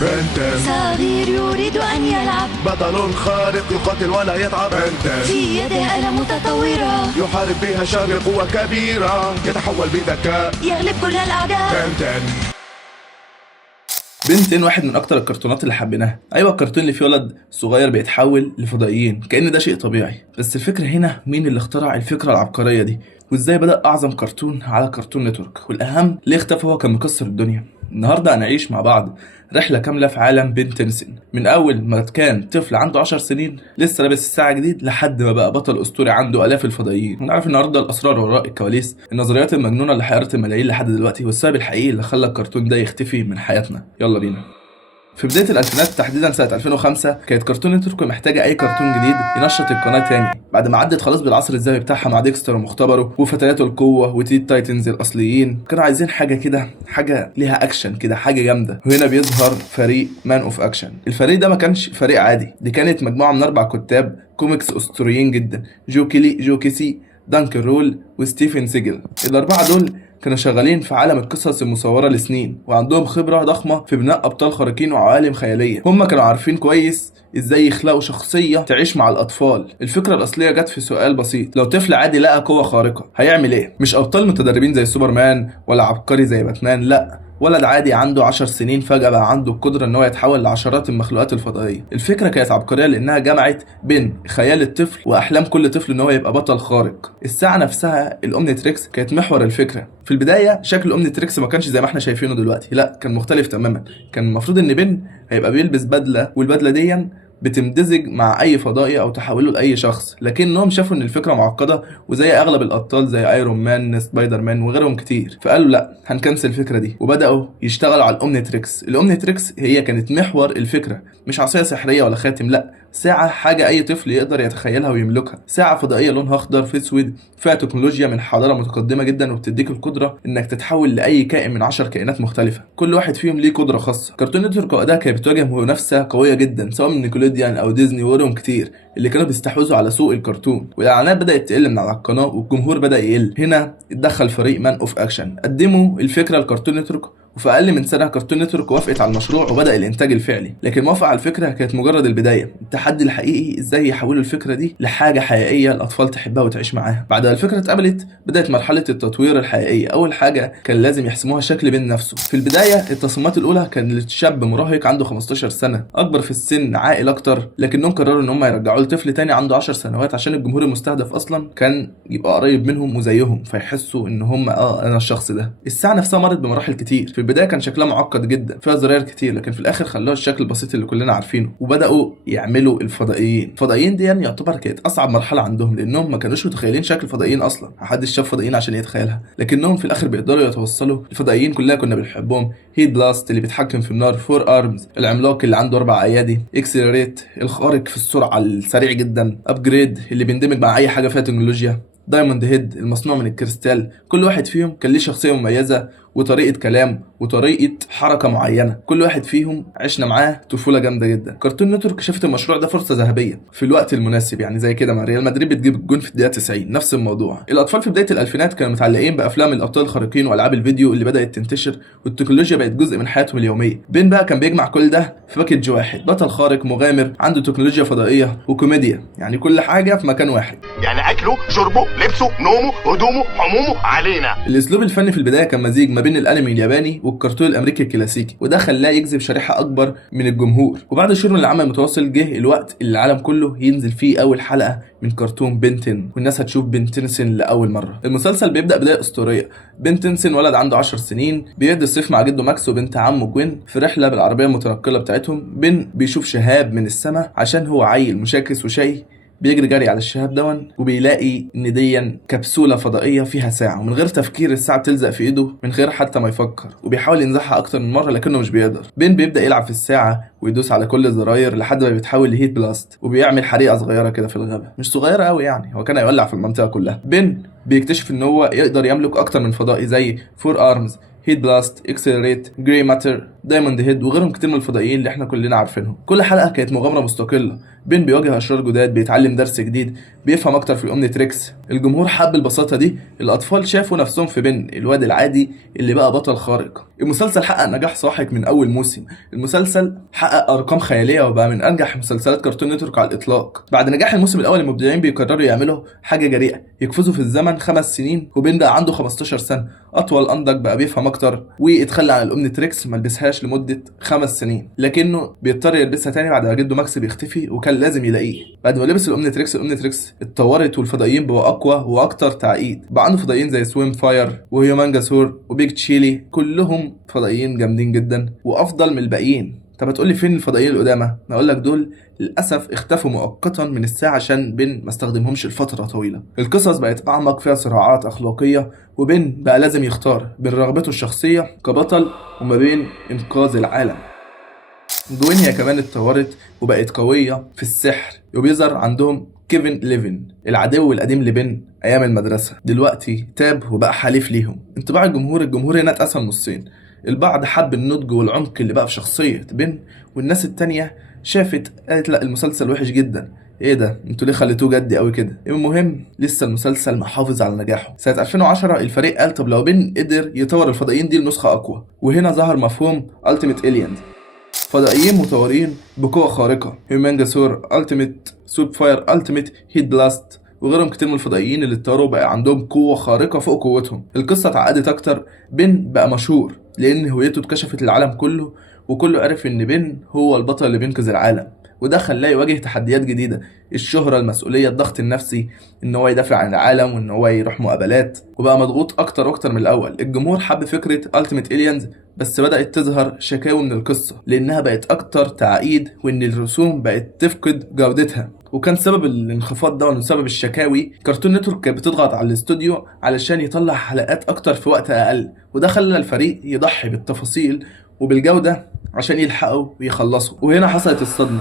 بنتن صغير يريد أن يلعب، بطل خارق يقاتل ولا يتعب. بنتن في يده آلة متطورة يحارب بها شر قوة كبيرة، يتحول بذكاء يغلب كل الأعداء. بنتن بنتين واحد من اكتر الكرتونات اللي حبيناها. ايوه، الكرتون اللي فيه ولد صغير بيتحول لفضائيين كأن ده شيء طبيعي. بس الفكرة هنا مين اللي اخترع الفكرة العبقرية دي، وازاي بدأ اعظم كرتون على كرتون نتورك، والاهم ليه اختفى هو كان مكسر الدنيا. النهارده هنعيش مع بعض رحلة كاملة في عالم بن تنسن، من أول ما كان طفل عنده 10 سنين لسه لابس الساعة جديد لحد ما بقى بطل أسطوري عنده آلاف الفضائيين. ونعرف النهارده الأسرار وراء الكواليس، النظريات المجنونة اللي حيرت الملايين لحد دلوقتي، والسبب الحقيقي اللي خلى الكرتون ده يختفي من حياتنا. يلا بينا. في بداية الألفينات تحديدا سنة 2005 كانت كارتون نتورك محتاجة أي كرتون جديد ينشط القناة تاني بعد ما عدت خلاص بالعصر الذهبي بتاعها مع ديكستر ومختبره وفتيات القوة وتيت تايتنز الأصليين. كانوا عايزين حاجة كده، حاجة ليها أكشن كده، حاجة جامدة. وهنا بيظهر فريق مان أوف أكشن. الفريق ده ما كانش فريق عادي، دي كانت مجموعة من 4 كتاب كوميكس أسطوريين جدا، جو كيلي، جو كيسي، دانكن رول، وستيفن سيجل. ال4 دول كانوا شغالين في عالم القصص المصورة لسنين، وعندهم خبرة ضخمة في بناء أبطال خارقين وعوالم خيالية. هم كانوا عارفين كويس ازاي يخلقوا شخصية تعيش مع الأطفال. الفكرة الأصلية جت في سؤال بسيط: لو طفل عادي لقى قوة خارقة هيعمل ايه؟ مش أبطال متدربين زي سوبرمان ولا عبقري زي باتمان، لأ، ولد عادي عنده 10 سنين فجأة بقى عنده القدرة ان هو يتحول لعشرات المخلوقات الفضائية. الفكرة كانت عبقرية لانها جمعت بين خيال الطفل واحلام كل طفل ان هو يبقى بطل خارق. الساعة نفسها الاومنيتريكس كانت محور الفكرة. في البداية شكل الاومنيتريكس ما كانش زي ما احنا شايفينه دلوقتي، لا، كان مختلف تماما. كان المفروض ان بن هيبقى بيلبس بدلة، والبدلة دي بتمتزج مع اي فضائي او تحوله لاي شخص، لكنهم شافوا ان الفكره معقده وزي اغلب الابطال زي ايرون مان، سبايدر مان وغيرهم كتير، فقالوا لا، هنكنسل الفكره دي، وبداوا يشتغلوا على الاومنيتريكس. الاومنيتريكس هي كانت محور الفكره، مش عصايه سحريه ولا خاتم، لا، ساعه، حاجه اي طفل يقدر يتخيلها ويملكها. ساعه فضائيه لونها اخضر في اسود، فيها تكنولوجيا من حضاره متقدمه جدا، وبتديك القدره انك تتحول لاي كائن من 10 كائنات مختلفه، كل واحد فيهم ليه قدره خاصه. كرتون نتورك وقتها كانت بتواجه منافسه قويه جدا، سواء من نيكولوديان او ديزني وغيرهم كتير اللي كانوا بيستحوذوا على سوق الكرتون، والاعلانات بدات تقل من على القناه والجمهور بدا يقل. هنا اتدخل فريق مان اوف اكشن، قدموا الفكره لكرتون نتورك، وفي اقل من سنه كرتون نتورك وافقت على المشروع وبدا الانتاج الفعلي. لكن الموافقه على الفكره كانت مجرد البدايه، التحدي الحقيقي ازاي يحولوا الفكره دي لحاجه حقيقيه الاطفال تحبها وتعيش معاها. بعد ما الفكره اتقبلت بدات مرحله التطوير الحقيقيه. اول حاجه كان لازم يحسموها شكل بن نفسه. في البدايه التصميمات الاولى كان لشاب مراهق عنده 15 سنه، اكبر في السن، عاقل اكتر، لكنهم قرروا ان هم يرجعوه لطفل تاني عنده 10 سنوات عشان الجمهور المستهدف اصلا كان يبقى قريب منهم وزيهم، فيحسوا ان هم انا الشخص ده. الساعه نفسها مرت بمراحل كتير. في البدايه كان شكلها معقد جدا، فيها زراير كتير، لكن في الاخر خلوها الشكل البسيط اللي كلنا عارفينه، وبداوا يعملوا الفضائيين دي. يعني يعتبر كانت اصعب مرحله عندهم، لانهم ما كانوش متخيلين شكل فضائيين اصلا، محدش شاف فضائيين عشان يتخيلها، لكنهم في الاخر بيقدروا يتوصلوا. الفضائيين كلنا كنا بنحبهم: هيد بلاست اللي بيتحكم في النار، فور ارمز العملاق اللي عنده 4 ايادي، اكسلريت الخارق في السرعه السريع جدا، ابجريد اللي بيندمج مع اي حاجه فيها تكنولوجيا، دايموند هيد المصنوع من الكريستال. كل واحد فيهم كان ليه شخصيه مميزه وطريقه كلام وطريقه حركه معينه، كل واحد فيهم عشنا معاه طفوله جامده جدا. كرتون نتورك شافت المشروع ده فرصه ذهبيه في الوقت المناسب، يعني زي كده ما ريال مدريد بتجيب الجون في الدقيقه 90، نفس الموضوع. الاطفال في بدايه الالفينات كانوا متعلقين بافلام الابطال الخارقين والعاب الفيديو اللي بدات تنتشر، والتكنولوجيا بقت جزء من حياتهم اليوميه. بين بقى كان بيجمع كل ده في باكج واحد: بطل خارق مغامر عنده تكنولوجيا فضائيه وكوميديا، يعني كل حاجه في مكان واحد، يعني اكله، شربه، لبسه، نومه، هدومه، حمومه علينا. الاسلوب الفني في البدايه كان مزيج ما بين الانمي الياباني والكرتون الامريكي الكلاسيكي، وده خلاه يجذب شريحه اكبر من الجمهور. وبعد شهور من العمل المتواصل جه الوقت اللي العالم كله ينزل فيه اول حلقه من كرتون بن 10، والناس هتشوف بن تنسن لاول مره. المسلسل بيبدا بدايه اسطوريه: بن تنسن ولد عنده 10 سنين بيقضي الصيف مع جده ماكس وبنت عمه جوين في رحله بالعربيه المتنقله بتاعتهم. بن بيشوف شهاب من السماء عشان هو عيل مشاكس وشاي، بيجري جري على الشهاب دون، وبيلاقي ان دي كبسوله فضائيه فيها ساعه، ومن غير تفكير الساعه بتلزق في ايده من غير حتى ما يفكر، وبيحاول ينزعها اكتر من مره لكنه مش بيقدر. بن بيبدا يلعب في الساعه ويدوس على كل الزراير لحد ما بيتحول لهيت بلاست، وبيعمل حريقه صغيره كده في الغابه، مش صغيره قوي يعني، هو كان هيولع في المنطقه كلها. بن بيكتشف ان هو يقدر يملك اكتر من فضائي زي فور ارمز هيت بلاست، اكسلريت، جراي ماتر، دايموند هيد وغيرهم كتير من الفضائيين اللي احنا كلنا عارفينهم. كل حلقه كانت مغامره مستقله، بين بيواجه اشرار جداد، بيتعلم درس جديد، بيفهم اكتر في الاومنيتريكس. الجمهور حب البساطه دي، الاطفال شافوا نفسهم في بين الواد العادي اللي بقى بطل خارق. المسلسل حقق نجاح ساحق من اول موسم، المسلسل حقق ارقام خياليه وبقى من انجح مسلسلات كرتون نتورك على الاطلاق. بعد نجاح الموسم الاول المبدعين بيقرروا يعملوا حاجه جريئه، يقفزوا في الزمن 5 سنين وبين بقى عنده 15 سنه، اطول انضج، بقى بيفهم اكتر واتخلى عن الاومنيتريكس، ما لبسهاش لمده 5 سنين، لكنه بيضطر يلبسها تاني بعد ما جده ماكس بيختفي وكان لازم يلاقيه. بعد ما لبس الاومنيتريكس اتطورت والفضائيين بقوا اقوى واكتر تعقيد، بقى عنده فضائيين زي سويم فاير وهيومانجاسور وبيج تشيلي، كلهم فضائيين جامدين جدا وافضل من الباقيين. طب هتقولي فين الفضائيين القدامى؟ اقول لك دول للاسف اختفوا مؤقتا من الساعه عشان بين ما استخدمهمش لفتره طويله. القصص بقت اعمق، فيها صراعات اخلاقيه، وبين بقى لازم يختار بين رغبته الشخصيه كبطل وما بين انقاذ العالم. جوين هي كمان اتطورت وبقت قويه في السحر، وبيظهر عندهم كيفن ليفن العدو القديم لبين ايام المدرسه، دلوقتي تاب وبقى حليف ليهم. انطباع الجمهور هنا اتقسم نصين، البعض حب النضج والعمق اللي بقى في شخصيه بين، والناس التانية قالت لا المسلسل وحش جدا، ايه ده انتوا ليه خليتوه جدي قوي كده؟ المهم لسه المسلسل محافظ على نجاحه. سنه 2010 الفريق قال طب لو بين قدر يطور الفضائيين دي لنسخه اقوى، وهنا ظهر مفهوم Ultimate Aliens، فضائيين مطورين بقوة خارقة، هيومانجاسور، التيميت سوب فاير، التيميت هيت بلاست وغيرهم كتير من الفضائيين اللي اتطوروا بقى عندهم قوة خارقة فوق قوتهم. القصة اتعقدت اكتر، بين بقى مشهور لان هويته اتكشفت للعالم كله، وكله عرف ان بين هو البطل اللي بينقذ العالم، وده خلاه يواجه تحديات جديدة، الشهرة، المسؤولية، الضغط النفسي، ان هو يدافع عن العالم وان هو يروح مقابلات، وبقى مضغوط اكتر من الاول. الجمهور حب فكرة Ultimate Aliens، بس بدأت تظهر شكاوى من القصة لانها بقت اكتر تعقيد وان الرسوم بقت تفقد جودتها، وكان سبب الانخفاض ده وسبب الشكاوي كرتون نتورك كانت بتضغط على الاستوديو علشان يطلع حلقات اكتر في وقت اقل، وده خلى الفريق يضحي بالتفاصيل وبالجودة عشان يلحقوا ويخلصوا. وهنا حصلت الصدمة،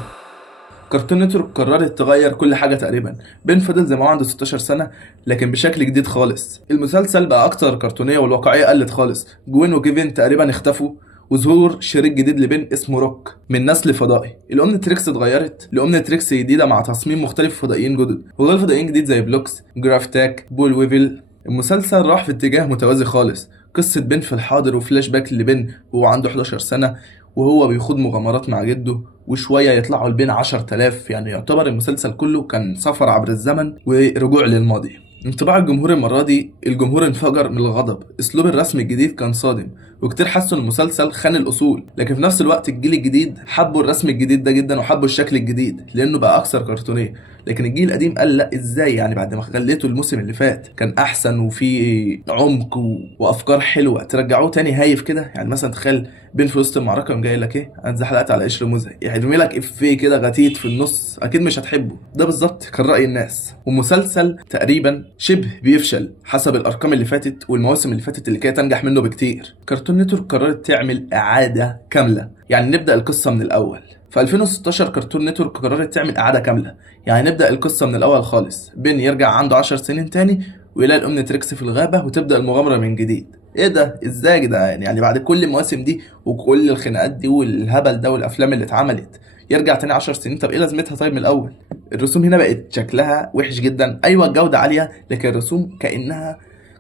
كرتون نتورك قررت تغير كل حاجة تقريبا. بين فضل زي ما هو عنده 16 سنة لكن بشكل جديد خالص، المسلسل بقى أكتر كرتونية والواقعية قلت خالص، جوين وكيفن تقريبا اختفوا، وظهور شريك جديد لبين اسمه روك من نسل فضائي. الأومنيتريكس اتغيرت لأومنيتريكس جديدة مع تصميم مختلف، فضائيين جدد وغير فضائيين جديد زي بلوكس، جرافتاك، بول ويفل. المسلسل راح في اتجاه متوازي خالص، قصة بين في الحاضر وفلاش باك لبين وهو عنده 11 سنة وهو بيخوض مغامرات مع جده، وشوية يطلعوا البين 10,000، يعني يعتبر المسلسل كله كان سفر عبر الزمن ورجوع للماضي. انطباع الجمهور المرة دي، الجمهور انفجر من الغضب، اسلوب الرسم الجديد كان صادم، وكتير حسوا ان المسلسل خان الاصول، لكن في نفس الوقت الجيل الجديد حبوا الرسم الجديد ده جدا وحبوا الشكل الجديد لانه بقى اكثر كرتونيه. لكن الجيل القديم قال لا ازاي، يعني بعد ما خليته الموسم اللي فات كان احسن وفيه عمق وافكار حلوه ترجعوه تاني هايف كده؟ يعني مثلا تخيل بين في وسط المعركه قام جاي لك ايه، انا اتزحلقت على قشر موزه، يرمي لك افيه كده غتيت في النص، اكيد مش هتحبه. ده بالظبط كان راي الناس، ومسلسل تقريبا شبه بيفشل حسب الارقام اللي فاتت والمواسم اللي فاتت اللي كانت انجح منه بكتير. كرتون نتورك قررت تعمل اعاده كامله، يعني نبدا القصه من الاول. في 2016 كرتون نتورك قررت تعمل اعاده كامله، يعني نبدا القصه من الاول خالص، بين يرجع عنده 10 سنين تاني ويلاقي الأومنيتريكس في الغابه وتبدا المغامره من جديد. ايه ده ازاي يا جدعان؟ يعني بعد كل المواسم دي وكل الخناقات دي والهبل ده والافلام اللي اتعملت يرجع تاني 10 سنين؟ طب ايه لازمتها طيب من الاول؟ الرسوم هنا بقت شكلها وحش جدا، ايوه الجوده عاليه لكن الرسوم كانها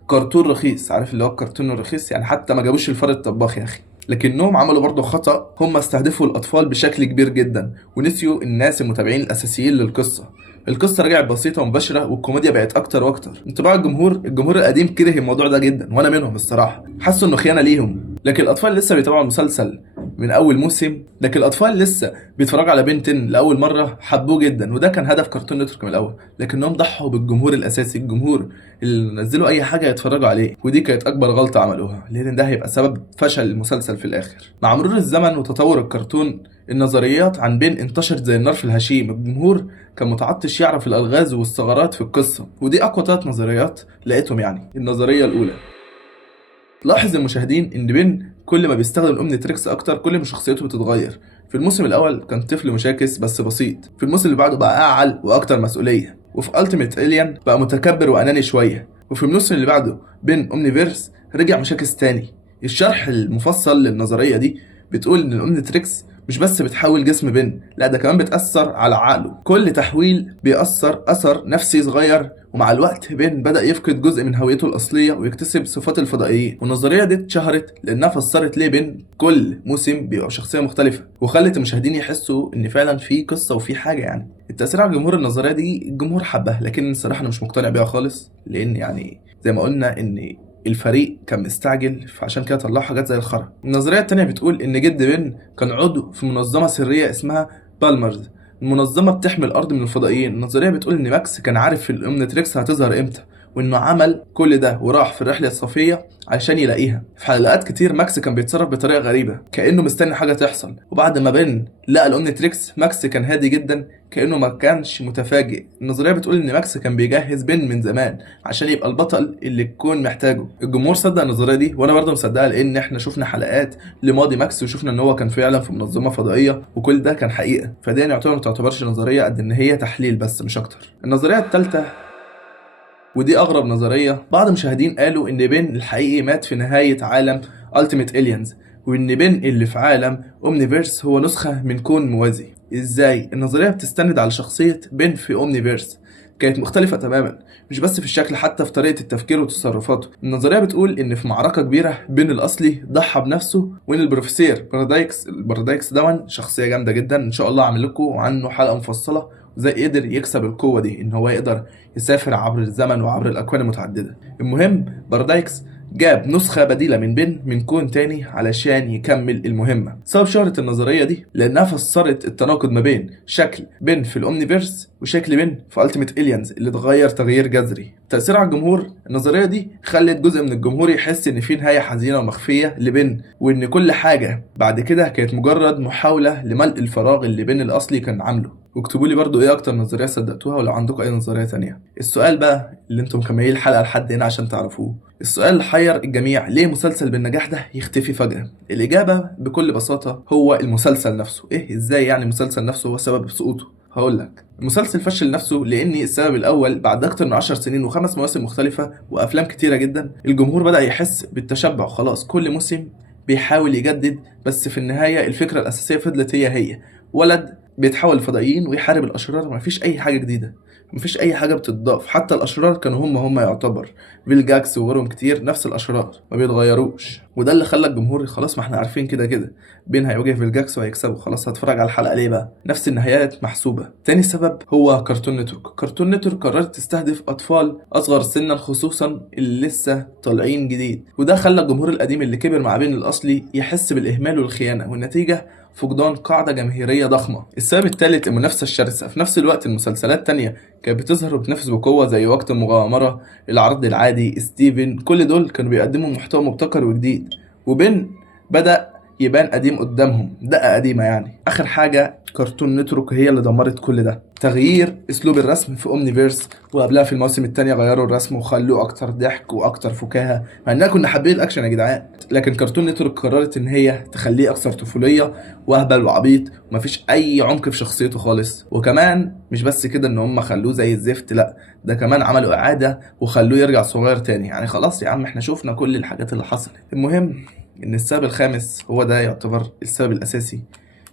كرتون رخيص، عارف اللي هو الكرتون الرخيص، يعني حتى ما جابوش الفار الطباخ يا اخي. لكنهم عملوا برضه خطأ، هم استهدفوا الأطفال بشكل كبير جدا ونسيوا الناس المتابعين الأساسيين للقصة. القصة رجعت بسيطة ومباشرة والكوميديا بقت أكتر وأكتر. انطباع الجمهور القديم كره الموضوع ده جدا، وأنا منهم الصراحة، حسوا إنه خيانة ليهم. لكن الأطفال لسه بيتابعوا المسلسل من أول موسم، لكن الأطفال لسه بيتفرجوا على بنتن لأول مرة، حبوه جدا، وده كان هدف كرتون نتورك من الأول. لكنهم ضحوا بالجمهور الأساسي، الجمهور اللي نزلوا أي حاجة يتفرجوا عليه، ودي كانت أكبر غلطة عملوها لأن ده هيبقى سبب فشل المسلسل في الآخر. مع مرور الزمن وتطور الكرتون النظريات عن بين انتشرت زي النار في الهشيم، الجمهور كان متعطش يعرف الألغاز والثغرات في القصة، ودي أقوى 3 نظريات لقيتهم. يعني النظرية الأولى، لاحظ المشاهدين ان بين كل ما بيستخدم الأومنيتريكس اكتر كل ما شخصيته بتتغير. في الموسم الاول كان طفل مشاكس بس بسيط، في الموسم اللي بعده بقى اعل واكتر مسؤوليه، وفي التيميت الين بقى متكبر واناني شويه، وفي الموسم اللي بعده بين اومنيفيرس رجع مشاكس تاني، الشرح المفصل للنظرية دي بتقول ان الاومنيتريكس مش بس بتحول جسم بن، لا ده كمان بتأثر على عقله. كل تحويل بيأثر أثر نفسي صغير، ومع الوقت بن بدأ يفقد جزء من هويته الأصلية ويكتسب صفات الفضائيين. والنظرية دي اتشهرت لأنها فسرت ليه بن كل موسم بيبقى شخصية مختلفة، وخلت المشاهدين يحسوا إن فعلا في قصة وفي حاجة. يعني التأثير على الجمهور النظرية دي الجمهور حبها، لكن الصراحة أنا مش مقتنع بيها خالص، لأن يعني زي ما قلنا إن الفريق كان مستعجل، فعشان كده طلعوا حاجات زي الخرا. النظريه التانية بتقول ان جد بن كان عضو في منظمه سريه اسمها بالمرز، المنظمه بتحمي الارض من الفضائيين. النظريه بتقول ان ماكس كان عارف الاومنيتريكس هتظهر امتى، وانه عمل كل ده وراح في الرحله الصفيه عشان يلاقيها. في حلقات كتير ماكس كان بيتصرف بطريقه غريبه كانه مستني حاجه تحصل، وبعد ما بن لقى الاومنيتريكس ماكس كان هادي جدا كانه ما كانش متفاجئ. النظريه بتقول ان ماكس كان بيجهز بن من زمان عشان يبقى البطل اللي الكون محتاجه. الجمهور صدق النظريه دي، وانا برضه مصدقها، لان احنا شفنا حلقات لماضي ماكس وشفنا ان هو كان فعلا في منظمه فضائيه وكل ده كان حقيقه. فدي يعتبر ما تعتبرش نظريه قد ان هي تحليل بس مش اكتر. النظريه الثالثه ودي أغرب نظرية، بعض المشاهدين قالوا إن بن الحقيقي مات في نهاية عالم Ultimate Aliens، وإن بن اللي في عالم أومنيفيرس هو نسخة من كون موازي. إزاي؟ النظرية بتستند على شخصية بن في أومنيفيرس كانت مختلفة تماما، مش بس في الشكل، حتى في طريقة التفكير وتصرفاته. النظرية بتقول إن في معركة كبيرة بن الأصلي ضحى بنفسه، وإن البروفيسور البارادايكس دون شخصية جامدة جدا، إن شاء الله أعمل لكم عنه حلقة مفصلة وزي قدر يكسب القوة دي، إن هو يقدر يسافر عبر الزمن وعبر الأكوان المتعددة. المهم بارادايكس جاب نسخة بديلة من بن من كون تاني علشان يكمل المهمة. سبب شهرة النظرية دي لأنها فسرت التناقض ما بين شكل بن في الأومنيفيرس وشكل بن في ألتيميت إليانز اللي اتغير تغيير جذري. تأثير على الجمهور، النظرية دي خلت جزء من الجمهور يحس إن في نهاية حزينة ومخفية لبن، وإن كل حاجة بعد كده كانت مجرد محاولة لملء الفراغ اللي بن الأصلي كان عامله. واكتبوا لي برضو ايه اكتر نظريه صدقتوها، ولو عندكم اي نظريه تانية. السؤال بقى اللي انتم مكملين الحلقه لحد هنا عشان تعرفوه، السؤال اللي حير الجميع، ليه مسلسل بالنجاح ده يختفي فجاه؟ الاجابه بكل بساطه هو المسلسل نفسه. ايه ازاي يعني المسلسل نفسه هو سبب سقوطه؟ هقول لك. المسلسل فشل نفسه لان السبب الاول، بعد اكتر من 10 سنين و5 مواسم مختلفه وافلام كتيره جدا، الجمهور بدا يحس بالتشبع خلاص. كل موسم بيحاول يجدد، بس في النهايه الفكره الاساسيه فضلت هي ولد بيتحول لفضائيين ويحارب الاشرار. مفيش اي حاجه جديده، مفيش اي حاجه بتتضاف، حتى الاشرار كانوا هم يعتبر فيل جاكس وغيرهم كتير نفس الاشرار ما بيتغيروش. وده اللي خلى الجمهور خلاص ما احنا عارفين كده بين هيواجه فيل جاكس وهيكسبه، خلاص هتفرج على الحلقه ليه بقى؟ نفس النهايات محسوبه. تاني سبب هو كارتون نتورك. كارتون نتورك قررت تستهدف اطفال اصغر سنا، خصوصا اللي لسه طالعين جديد، وده خلى الجمهور القديم اللي كبر مع بين الاصلي يحس بالاهمال والخيانه، والنتيجه فقدان قاعدة جماهيرية ضخمة. السبب الثالث المنافسة الشرسة. في نفس الوقت المسلسلات تانية كانت بتظهر وبتنافس بقوة زي وقت المغامرة، العرض العادي، ستيفن، كل دول كانوا بيقدموا محتوى مبتكر وجديد، وبن بدأ يبان قديم قدامهم، دقة قديمة يعني. آخر حاجة كارتون نتورك هي اللي دمرت كل ده. تغيير اسلوب الرسم في اومنيفيرس، وقبلها في الموسم الثاني غيروا الرسم وخلوه اكتر ضحك واكتر فكاهه، مع اننا كنا حابين الاكشن يا جدعان. لكن كارتون نتورك قررت ان هي تخليه اكثر طفوليه واهبل وعبيط، ومفيش اي عمق في شخصيته خالص. وكمان مش بس كده ان هم خلوه زي الزفت، لا ده كمان عملوا اعاده وخلوه يرجع صغير تاني. يعني خلاص يا عم احنا شوفنا كل الحاجات اللي حصلت. المهم ان السبب الخامس هو ده يعتبر السبب الاساسي،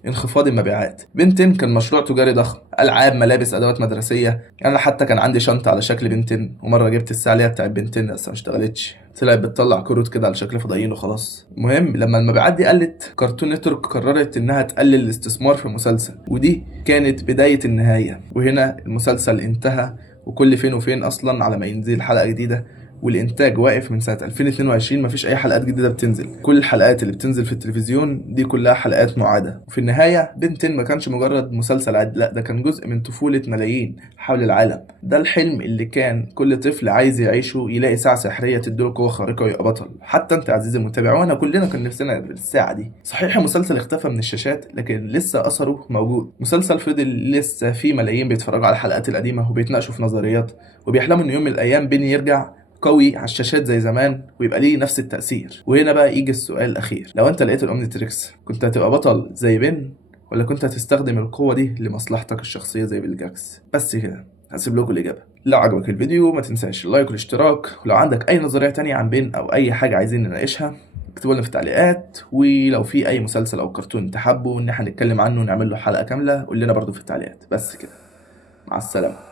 انخفاض المبيعات. بنتين كان مشروع تجاري ضخم، العاب، ملابس، ادوات مدرسيه. انا حتى كان عندي شنطه على شكل بنتين، ومره جبت الساعه اللي بتاعت بنتين بس ما اشتغلتش، طلعت بتطلع كروت كده على شكل فضائيين وخلاص. المهم لما المبيعات دي قلت، كارتون نتورك قررت انها تقلل الاستثمار في المسلسل، ودي كانت بدايه النهايه. وهنا المسلسل انتهى، وكل فين وفين اصلا على ما ينزل حلقه جديده، والانتاج واقف من سنه 2022. مفيش اي حلقات جديده بتنزل، كل الحلقات اللي بتنزل في التلفزيون دي كلها حلقات معاده. وفي النهايه بنتين ما كانش مجرد مسلسل عادي، لا ده كان جزء من طفوله ملايين حول العالم. ده الحلم اللي كان كل طفل عايز يعيشه، يلاقي ساعه سحريه تديله قوه خارقه ويبقى بطل. حتى انت عزيزي المتابع وانا كلنا كان نفسنا في الساعه دي. صحيح المسلسل اختفى من الشاشات، لكن لسه اثره موجود. مسلسل فضل لسه فيه ملايين بيتفرجوا على الحلقات القديمه وبيتناقشوا في نظريات، وبيحلموا ان يوم من الايام بيني يرجع قوي على الشاشات زي زمان ويبقى ليه نفس التأثير. وهنا بقى يجي السؤال الأخير، لو أنت لقيت الأومنيتريكس كنت هتبقى بطل زي بن، ولا كنت هتستخدم القوة دي لمصلحتك الشخصية زي بيل جاكس؟ بس كده هسيب لكم الإجابة. لو عجبك الفيديو ما تنساش اللايك والاشتراك، ولو عندك أي نظرية تانية عن بن أو أي حاجة عايزين نناقشها اكتبوا لنا في التعليقات، ولو في اي مسلسل او كرتون تحبوا ان احنا نتكلم عنه ونعمل له حلقة كاملة قول لنا برضو في التعليقات. بس كده، مع السلامة.